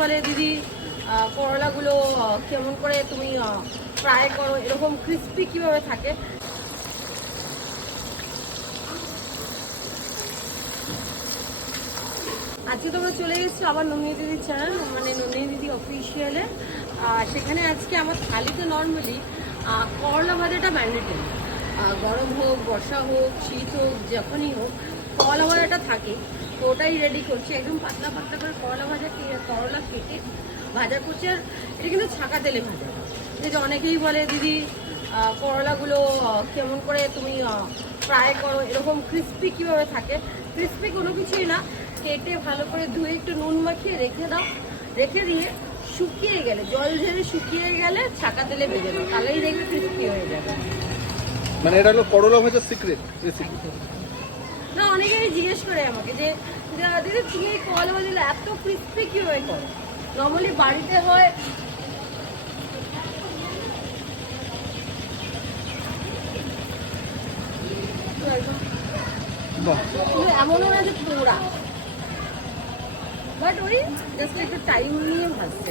বলে দিদি করলাগুলো কেমন করে তুমি ফ্রাই করো, এরকম ক্রিস্পি কিভাবে থাকে। আজকে তোমরা চলে এসেছো আবার নন্দিনী দিদির চ্যানেল, মানে নন্দিনী দিদি অফিসিয়ালে। সেখানে আজকে আমার থালিতে নর্মালি করলা ভাজাটা ম্যান্ডেটরি, গরম হোক, বর্ষা হোক, শীত হোক, যখনই হোক করলা ভাজাটা থাকে। তো ওটাই রেডি করছি, একদম পাতলা পাতলা করে করলা করলা কেটে ভাজা করছি। আর এটা কিন্তু ছাকা তেলে ভাজা। যে অনেকেই বলে দিদি করলাগুলো কেমন করে তুমি ফ্রাই করো, এরকম ক্রিস্পি কিভাবে থাকে। ক্রিস্পি কোনো কিছুই না, কেটে ভালো করে ধুয়ে একটু নুন মাখিয়ে রেখে দাও, রেখে দিয়ে শুকিয়ে গেলে, জল ঝেড়ে শুকিয়ে গেলে ছাকা তেলে ভেজে দাও, তাহলেই দেখবে ক্রিস্পি হয়ে যাবে। মানে এটা হলো করলা ভাজার সিক্রেট রেসিপি। না, অনেকেই জিজ্ঞেস করে আমাকে যে দিদি তুমি এই করলা ভাজা এত ক্রিস্পি কিভাবে করো। নর্মালি বাড়িতে হয় এমনও না যে পোড়া, বাট ওই জাস্ট একটু টাইম নিয়ে ভাজতে।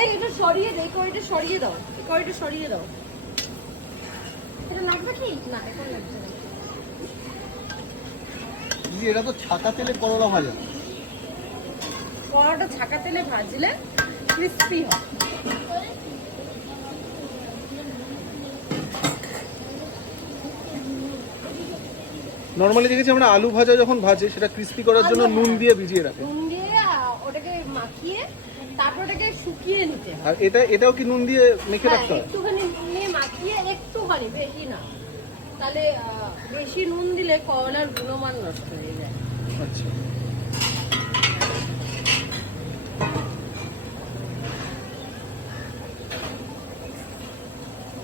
এই এটা সরিয়ে দে, কড়াইটা সরিয়ে দাও, কড়াইটা সরিয়ে দাও। এটা লাগবে কি না, এখন লাগছে না। এটা তো ছাকা তেলে করলা ভাজা। করলাটা ছাকা তেলে ভাজলে ক্রিস্পি হয়। নরমালি দেখেছি আমরা আলু ভাজা যখন ভাজে সেটা ক্রিস্পি করার জন্য নুন দিয়ে ভিজিয়ে রাখে। নুন দিয়ে ওটাকে মাখিয়ে তারপর ওটাকে শুকিয়ে নিতে হয়। আর এটাও কি নুন দিয়ে মেখে রাখতে হয়? একটুখানি নুন দিয়ে মাখিয়ে, একটুখানি, বেশি না, তাহলে বেশি নুন দিলে করলার গুণমান নষ্ট হয়ে যায়। আচ্ছা।